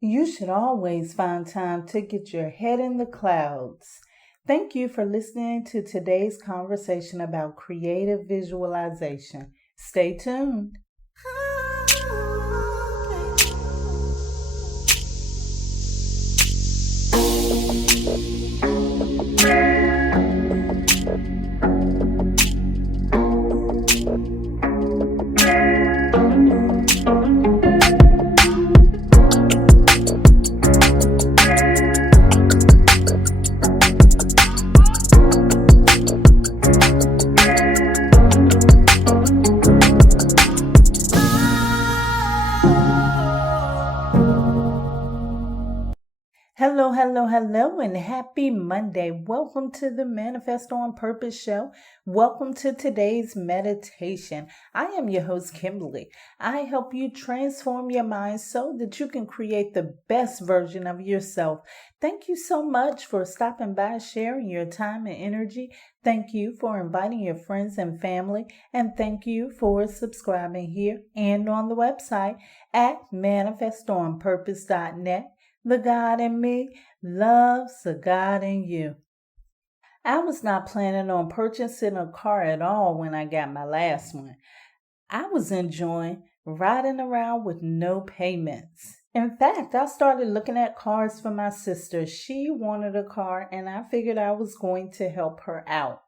You should always find time to get your head in the clouds. Thank you for listening to today's conversation about creative visualization. Stay tuned. Hello, and happy Monday. Welcome to the Manifest on Purpose show. Welcome to today's meditation. I am your host, Kimberly. I help you transform your mind so that you can create the best version of yourself. Thank you so much for stopping by, sharing your time and energy. Thank you for inviting your friends and family. And thank you for subscribing here and on the website at manifestonpurpose.net. The God in me loves the God in you. I was not planning on purchasing a car at all when I got my last one. I was enjoying riding around with no payments. In fact, I started looking at cars for my sister. She wanted a car, and I figured I was going to help her out.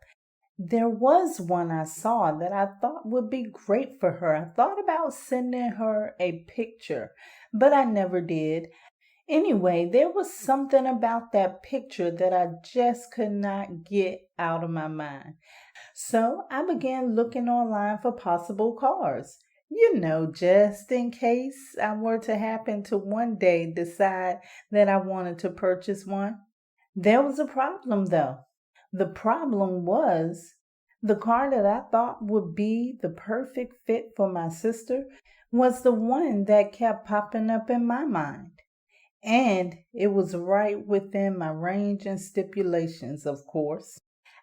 There was one I saw that I thought would be great for her. I thought about sending her a picture, but I never did. Anyway, there was something about that picture that I just could not get out of my mind. So I began looking online for possible cars. Just in case I were to happen to one day decide that I wanted to purchase one. There was a problem though. The problem was the car that I thought would be the perfect fit for my sister was the one that kept popping up in my mind. And it was right within my range and stipulations, of course.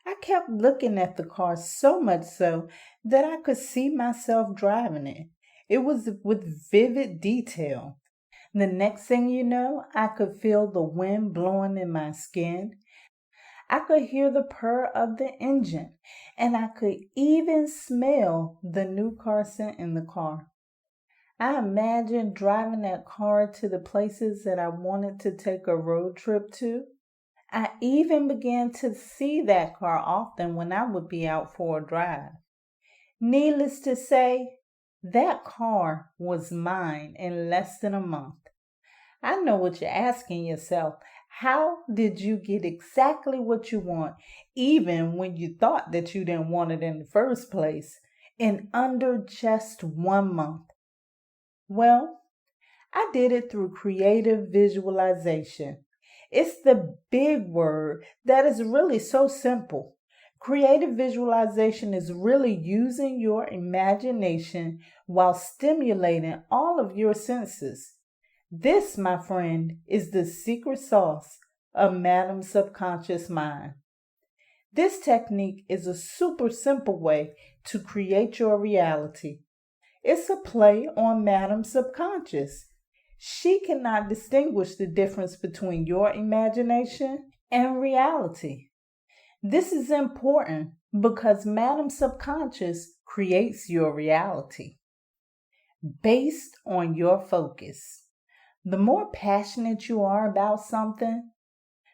I kept looking at the car so much so that I could see myself driving it. It was with vivid detail. The next thing you know, I could feel the wind blowing in my skin. I could hear the purr of the engine, and I could even smell the new car scent in the car. I imagined driving that car to the places that I wanted to take a road trip to. I even began to see that car often when I would be out for a drive. Needless to say, that car was mine in less than a month. I know what you're asking yourself. How did you get exactly what you want, even when you thought that you didn't want it in the first place, in under just 1 month? Well, I did it through creative visualization. It's the big word that is really so simple. Creative visualization is really using your imagination while stimulating all of your senses. This, my friend, is the secret sauce of Madam's subconscious mind. This technique is a super simple way to create your reality. It's a play on Madam's subconscious. She cannot distinguish the difference between your imagination and reality. This is important because Madam's subconscious creates your reality based on your focus. The more passionate you are about something,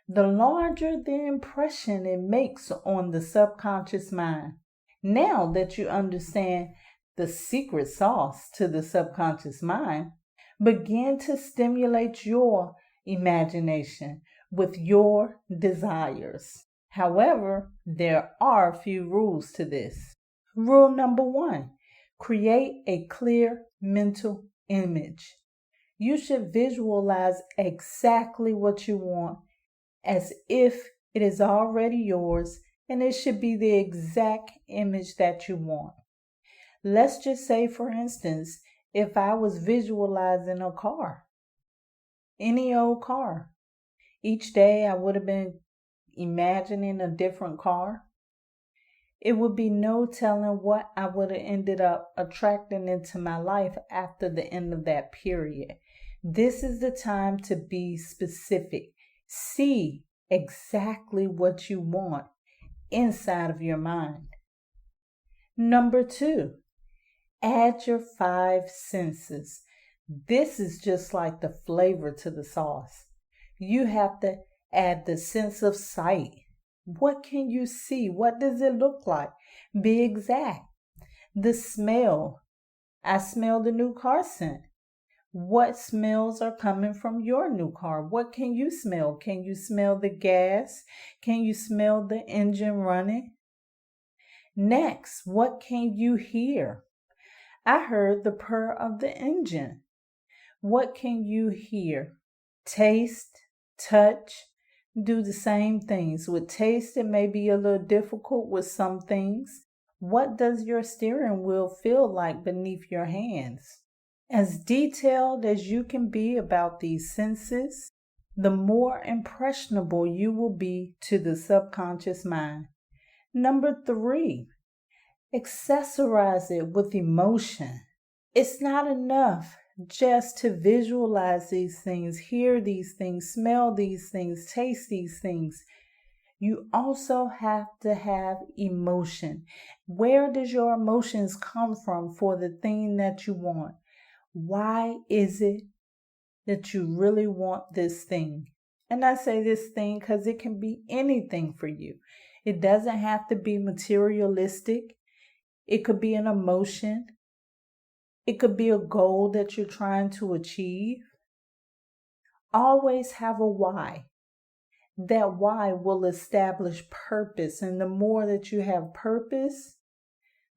the larger the impression it makes on the subconscious mind. Now that you understand the secret sauce to the subconscious mind, begin to stimulate your imagination with your desires. However, there are a few rules to this. Rule number 1, create a clear mental image. You should visualize exactly what you want as if it is already yours, and it should be the exact image that you want. Let's just say, for instance, if I was visualizing a car, any old car, each day I would have been imagining a different car. It would be no telling what I would have ended up attracting into my life after the end of that period. This is the time to be specific. See exactly what you want inside of your mind. Number 2, add your 5 senses. This is just like the flavor to the sauce. You have to add the sense of sight. What can you see? What does it look like? Be exact. The smell. I smell the new car scent. What smells are coming from your new car? What can you smell? Can you smell the gas? Can you smell the engine running? Next, what can you hear? I heard the purr of the engine. What can you hear? Taste, touch, do the same things. With taste, it may be a little difficult with some things. What does your steering wheel feel like beneath your hands? As detailed as you can be about these senses, the more impressionable you will be to the subconscious mind. Number 3, accessorize it with emotion. It's not enough just to visualize these things, hear these things, smell these things, taste these things. You also have to have emotion. Where does your emotions come from for the thing that you want? Why is it that you really want this thing? And I say this thing because it can be anything for you. It doesn't have to be materialistic. It could be an emotion. It could be a goal that you're trying to achieve. Always have a why. That why will establish purpose. And the more that you have purpose,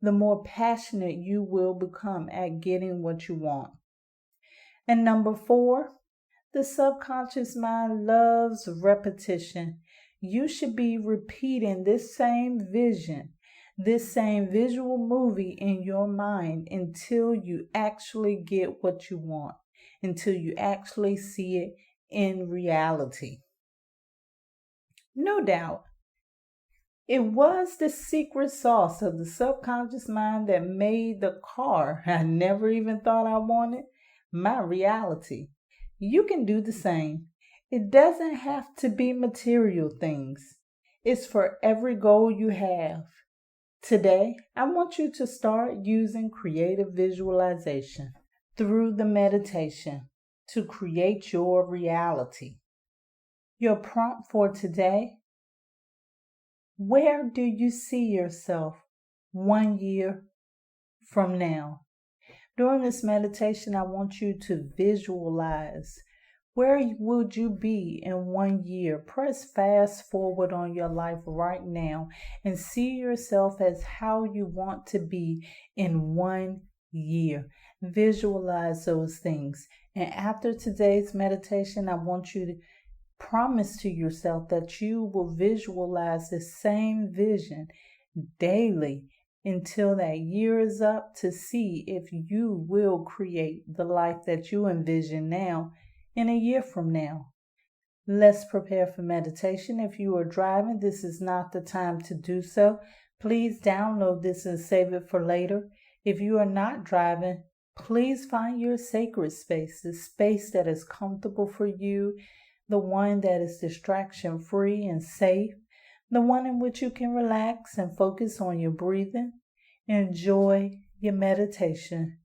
the more passionate you will become at getting what you want. And number 4, the subconscious mind loves repetition. You should be repeating this same vision, this same visual movie in your mind until you actually get what you want, until you actually see it in reality. No doubt, it was the secret sauce of the subconscious mind that made the car I never even thought I wanted my reality. You can do the same. It doesn't have to be material things. It's for every goal you have. Today, I want you to start using creative visualization through the meditation to create your reality. Your prompt for today: where do you see yourself 1 year from now? During this meditation, I want you to visualize where would you be in 1 year. Press fast forward on your life right now and see yourself as how you want to be in 1 year. Visualize those things. And after today's meditation, I want you to promise to yourself that you will visualize the same vision daily until that year is up, to see if you will create the life that you envision now in a year from now. Let's prepare for meditation. If you are driving, this is not the time to do so. Please download this and save it for later. If you are not driving, please find your sacred space, the space that is comfortable for you, the one that is distraction-free and safe, the one in which you can relax and focus on your breathing. Enjoy your meditation.